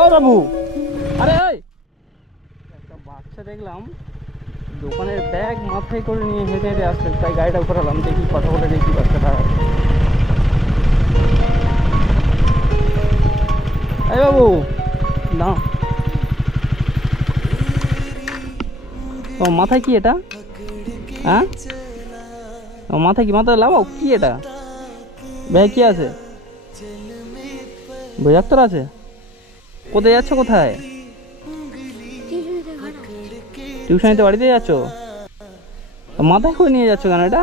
ও বাবু, আরে ওই একটা বাচ্চা দেখলাম দোকানের ব্যাগ মাথায় করে নিয়ে হেঁটে হেঁটে আসছে, তাই গাড়িটা ঘোরালাম, দেখি কথা বলে দেখি বাচ্চাটা। এই বাবু না, তোমার মাথায় কি এটা? হ্যাঁ, তোমার মাথায় কি, মাথায় লাগাও কি এটা? ব্যাগ কি আছে? বই ডাক্তার আছে? কোথায় যাচ্ছ? কোথায়? টিউশনিতে বাড়িতে যাচ্ছ? মাথায় করে নিয়ে যাচ্ছ কেন এটা?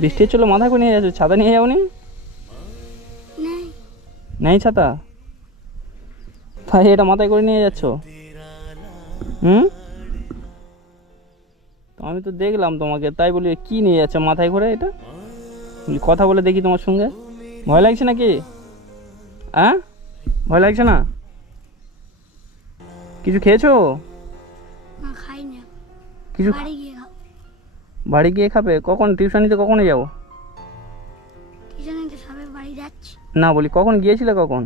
বৃষ্টি হচ্ছিল মাথায় করে নিয়ে যাচ্ছ, ছাতা নিয়ে যাওনি? নেই ছাতা, তাই এটা মাথায় করে নিয়ে যাচ্ছ? তো আমি তো দেখলাম তোমাকে, তাই বলি কি নিয়ে যাচ্ছ মাথায় করে এটা? কথা বলে দেখি তোমার সঙ্গে, ভয় লাগছে নাকি? হ্যাঁ, ভয় লাগছে না? কিছু খেয়েছো? কিছু বাড়ি গিয়ে খাবে? কখন টিউশনিতে কখনো যাবো? না বলি কখন গিয়েছিলে, কখন?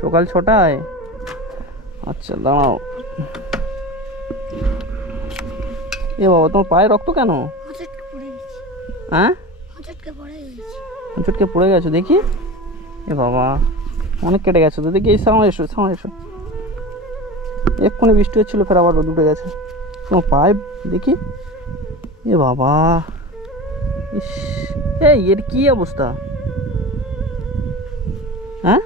সকাল 6টায়। আচ্ছা দাঁড়াও। এ বাবা, তোমার পায়ে রক্ত কেন? হ্যাঁ, চটকে পড়ে গেছো দেখি। এ বাবা, অনেক কেটে গেছো তো দেখি। এই সামনে এসো, সামনে এসো। এক্ষুনি বৃষ্টি হচ্ছিল, ফের আবার রোদ উঠে গেছে। তোমার পায়ে দেখি। এ বাবা, ইস, এই এর কি অবস্থা? হ্যাঁ,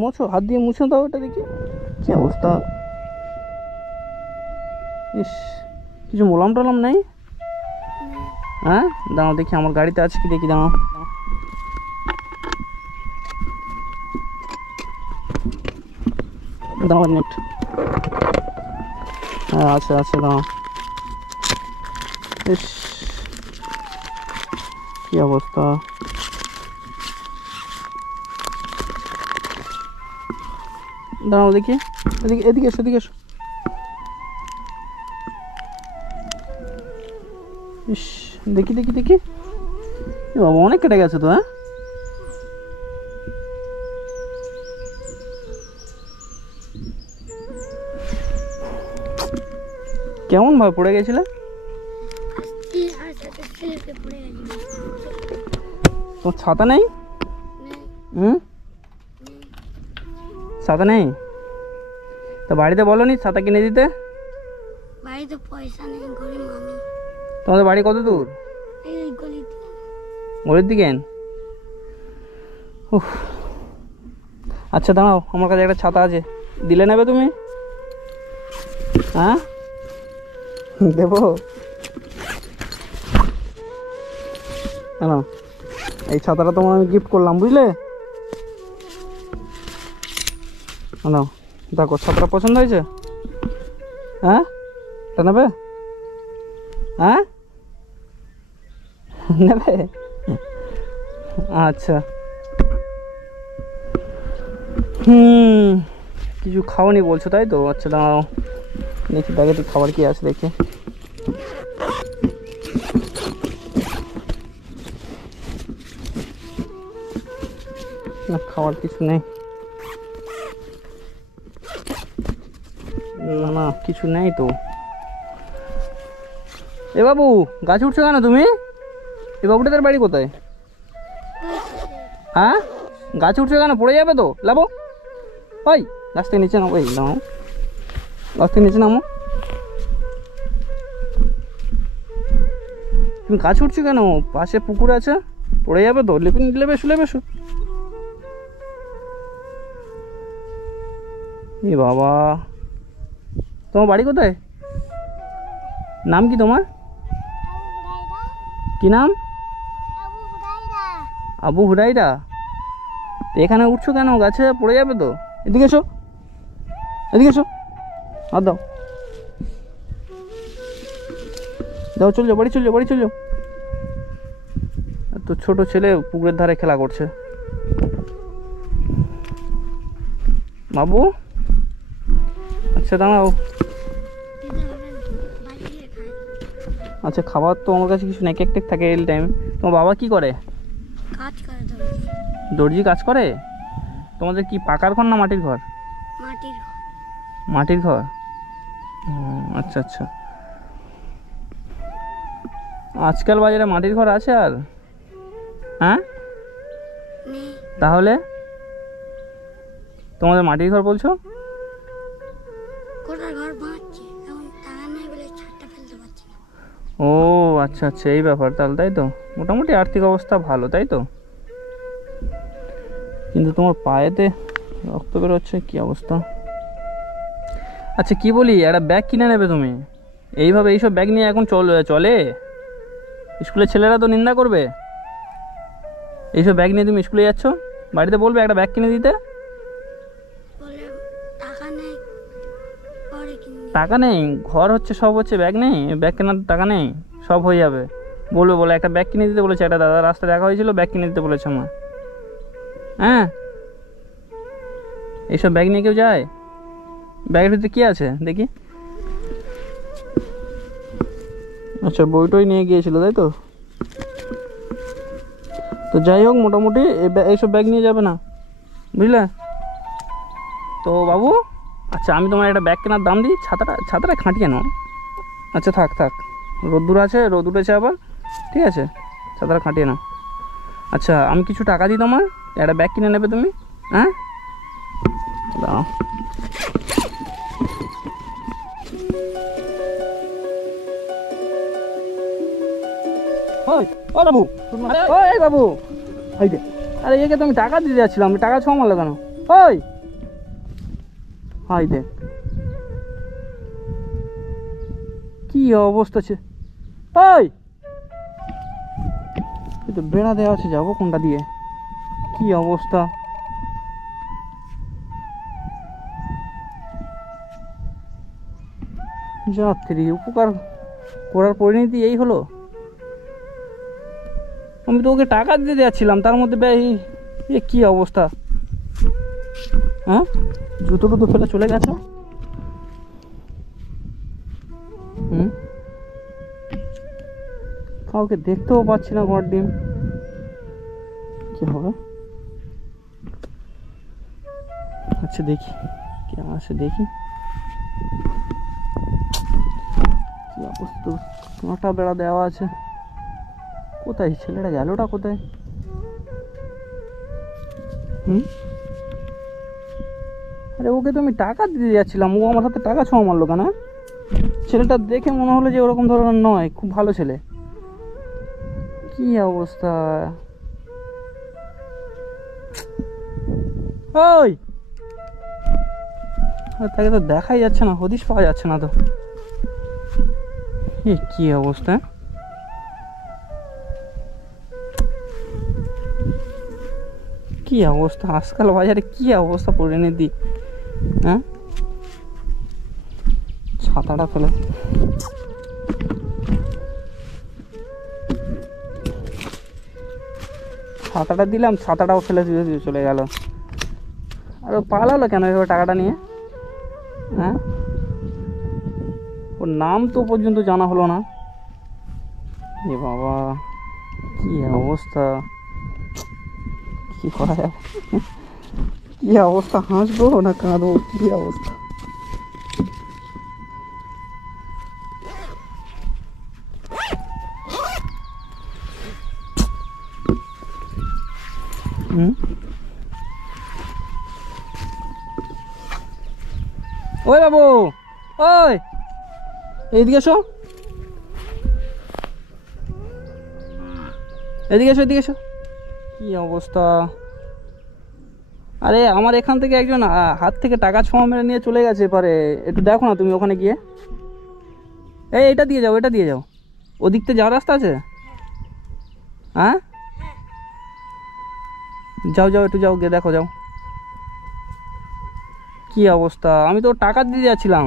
মোছো, হাত দিয়ে মুছে দাও এটা দেখি কি অবস্থা। ইস, কিছু মোলাম টোলাম নেই? হ্যাঁ, দাঁড়াও দেখি আমার গাড়িতে আছে কি দেখি, দাঁড়াও। দাঁড়াও মিনিট। হ্যাঁ আছে আছে, দাঁড়াও। ইস, কি অবস্থা। দাঁড়াও দেখি, এদিকে এদিকে এসো, এদিকে এসো। ইস, দেখি দেখি দেখি। বাবা, অনেক কেটে গেছে তো। হ্যাঁ, কেমন ভাবে পড়ে গেছিলে? তোমার ছাতা নেই? ছাতা নেই তো বাড়িতে বলোনি ছাতা কিনে দিতে? বাড়িতে পয়সা নেই, গরিব আমি। তোমাদের বাড়ি কত দূর? এই গলিতে। গলির দিকে? উফ, আচ্ছা দাঁড়াও, আমার কাছে একটা ছাতা আছে, দিলে নেবে তুমি? হ্যাঁ, দেবো। হ্যাঁ, এই ছাতাটা তোমার আমি গিফট করলাম, বুঝলে? হ্যালো, দেখো ছাতাটা পছন্দ হয়েছে? হ্যাঁ, এটা নেবে? হ্যাঁ, নেবে? আচ্ছা। কিছু খাওয়ানি বলছো তাই তো? আচ্ছা দাঁড়াও দেখি ব্যাগেতে খাবার কি আছে দেখি। না, খাবার কিছু নেই। না না, কিছু নেই তো। এ বাবু, গাছে উঠছো কেন তুমি? এ বাবুটাদের বাড়ি কোথায়? হ্যাঁ, গাছে উঠছো কেন? পড়ে যাবে তো, লাবো। ওই গাছ থেকে নিচে নামো, এই নামো, গাছ থেকে নিচে নামো। তুমি গাছে উঠছো কেন? পাশে পুকুর আছে, পড়ে যাবে তো। লেপে লেবে এসো, লেবে এসো। এ বাবা, তোমার বাড়ি কোথায়? নাম কি তোমার? কি নাম? আবু হুরাইরা। এখানে উঠছো কেন? গাছে পড়ে যাবে তো। এদিকে এসো, এদিকে এসো, হাত দাও, দাও, চল যাও বাড়ি, চল যাও বাড়ি, চল যাও। তো ছোট ছেলে পুকুরের ধারে খেলা করছে। বাবু, আচ্ছা দাঁড়াও। আচ্ছা, খাবার তো আমার কাছে কিছু নেই, কেক টেক থাকে এই টাইম। তোমার বাবা কি করে? কাজ করে। করে দর্জি। দর্জি কাজ করে? তোমাদের কি পাকার ঘর না মাটির ঘর? মাটির ঘর। মাটির ঘর। ও, আচ্ছা আচ্ছা। আজকাল বাজারে মাটির ঘর আছে আর? হ্যাঁ, নেই। তাহলে তোমাদের মাটির ঘর বলছো? কোটার ঘর বাঁচছে, এখন টাকা নেই বলে ছাদটা ফেলতে পারছি না। ও আচ্ছা আচ্ছা, এই ব্যাপার তাহলে, তাই তো? মোটামুটি আর্থিক অবস্থা ভালো, তাই তো? কিন্তু তোমার পায়েতে রক্ত বেরোচ্ছে, কি অবস্থা! আচ্ছা কি বলি, একটা ব্যাগ কিনে নেবে তুমি। এইভাবে এইসব ব্যাগ নিয়ে এখন চলে? স্কুলের ছেলেরা তো নিন্দা করবে। এইসব ব্যাগ নিয়ে তুমি স্কুলে যাচ্ছ, বাড়িতে বলবে একটা ব্যাগ কিনে দিতে। বলে টাকা নেই, পরে কিনবি। টাকা নেই, ঘর হচ্ছে, সব হচ্ছে, ব্যাগ নেই, ব্যাগ কেনার টাকা নেই, সব হয়ে যাবে। বলে একটা ব্যাগ কিনে দিতে বলেছে, একটা দাদা রাস্তায় দেখা হয়েছিল, ব্যাগ কিনে দিতে বলেছে আমার। হ্যাঁ, এইসব ব্যাগ নিয়ে কেউ যায়? ব্যাগের ভিতরে কি আছে দেখি? আচ্ছা, বইটই নিয়ে গিয়েছিল, তাই তো? তো যাই হোক, মোটামুটি এইসব ব্যাগ নিয়ে যাবে না, বুঝলে তো বাবু? আচ্ছা, আমি তোমার একটা ব্যাগ কেনার দাম দিই, ছাতাটা খাটিয়ে নাও। আচ্ছা থাক থাক, রোদ্দুর আছে, রোদ উঠেছে আবার, ঠিক আছে, ছাতাটা খাটিয়ে নাও। আচ্ছা, আমি কিছু টাকা দিই তোমার, একটা ব্যাগ কিনে নেবে তুমি। হ্যাঁ, দাও। ওই ও বাবু, ওই বাবু, ওই দে। আরে একে তো আমি টাকা দিতে যাচ্ছিলাম, আমি টাকা ছ মারলো কেন? ওই হাই দেখ কি অবস্থা আছে। ওই এই তো বেড়া দেওয়া আছে, যাবো কোনটা দিয়ে? কি অবস্থা! যাত্রী উপকার করার পরিণতি এই হলো। আমি তো ওকে টাকা দিতে যাচ্ছিলাম, তার মধ্যে এ কি অবস্থা! হ্যাঁ, জুতো টুতো ফেলে চলে গেছে। কাউকে দেখতেও পাচ্ছি না, ঘর ডিম, কি হবে? আচ্ছা দেখি কে আসে, দেখি কি অবস্থা। কাঁটা বেড়া দেওয়া আছে, কোথায় ছেলেটা গেলটা কোথায়? আরে ওকে তো আমি টাকা দিতে যাচ্ছিলাম, ও আমার হাতে টাকা ছোঁয়া মারলো কেন? ছেলেটা দেখে মনে হলো যে ওরকম ধরনের নয়, খুব ভালো ছেলে। কি অবস্থা! ওই তাকে তো দেখাই যাচ্ছে না, হদিশ পাওয়া যাচ্ছে না তো। এ কি অবস্থা! কি অবস্থা আজকাল বাজারে, কি অবস্থা পরিণতি! হ্যাঁ, ছাতাটা ফেলে, ছাতাটা দিলাম, ছাতাটাও ফেলে দিয়ে চলে গেল। আর ও পালালো কেন এভাবে টাকাটা নিয়ে? হ্যাঁ, ওর নাম তো পর্যন্ত জানা হলো না। এ বাবা, কি অবস্থা! কি করা যাবে? কি অবস্থা, হাসবো না কাঁদবো, কি অবস্থা! ওই বাবু, ওই এইদিকে এসো, এদিকে এসো, এদিকে এসো। কি অবস্থা! আরে আমার এখান থেকে একজন হাত থেকে টাকা ছোঁয়া মেরে নিয়ে চলে গেছে, এবারে একটু দেখো না তুমি ওখানে গিয়ে। এটা দিয়ে যাও, এটা দিয়ে যাও, ওদিক থেকে যাওয়ার রাস্তা আছে। হ্যাঁ, যাও যাও, একটু যাও, গিয়ে দেখো, যাও। কি অবস্থা! আমি তো টাকা দিতে যাচ্ছিলাম।